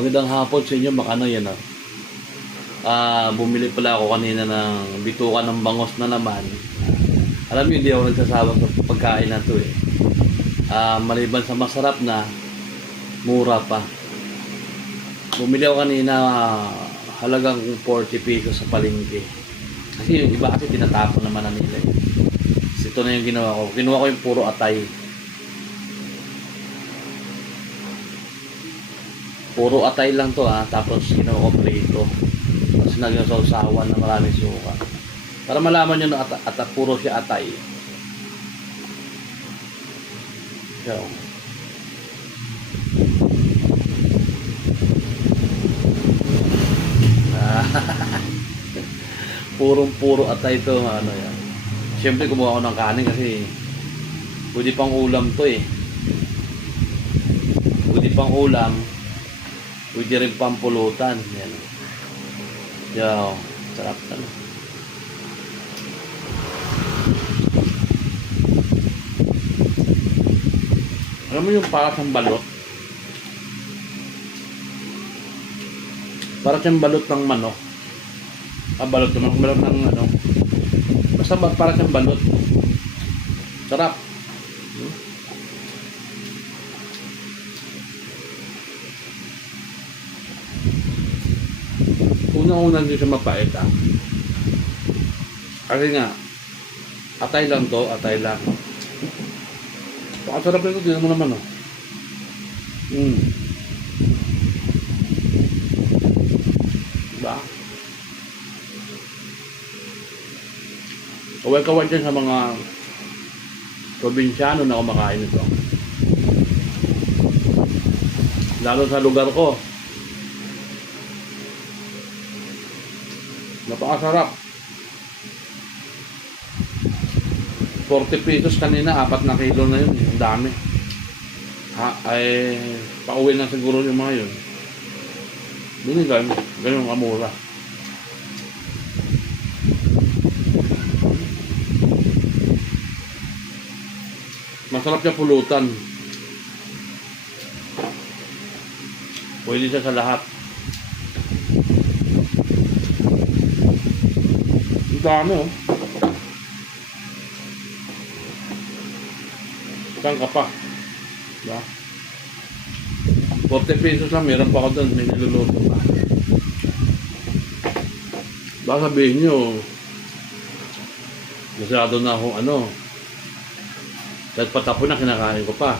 Magandang hapon sa inyo, makano yan bumili pala ako kanina ng bituka ng bangos na naman. Alam niyo, hindi ako nagsasawa sa pagkain na to eh. Maliban sa masarap na, mura pa. Bumili ako kanina, halagang 40 pesos sa palengke. Kasi yung iba kasi tinatapon naman na nila eh. Kasi ito na yung ginawa ko. Kinuha ko yung puro atay. Puro atay lang to tapos kinuha ko prito. Tapos nagyasawsawan na maraming suka. Para malaman nyo na puro siya atay. So, puro atay to, ano yan. Siyempre kumuha ko ng kanin kasi pwede pang ulam to eh. Pwede pang ulam. Pwede rin pampulutan. Yan. Yo, sarap na. Alam mo yung para siyang balot? Para siyang balot ng manok. Balot ng ano. Basta para siyang balot. Sarap. Unang-unang hindi siya mapait Kasi nga, atay lang to, atay lang. Pakasarap nito, tingnan mo naman Diba? Kaway-kaway dyan sa mga probinsyano na kumakain ito. Lalo sa lugar ko. Napakasarap. 40 pesos kanina, 4 na kilo na yun. Ang dami. Pauwi na siguro yung mga yun. Binigan, ganyan kamura. Masarap siya pulutan. Pwede siya sa lahat. Ang dami Saan ka pa? Diba? 40 pesos lang, meron pa ako doon, may niluluto pa. Baka sabihin nyo, masyado na akong kahit patapon na kinakain ko pa.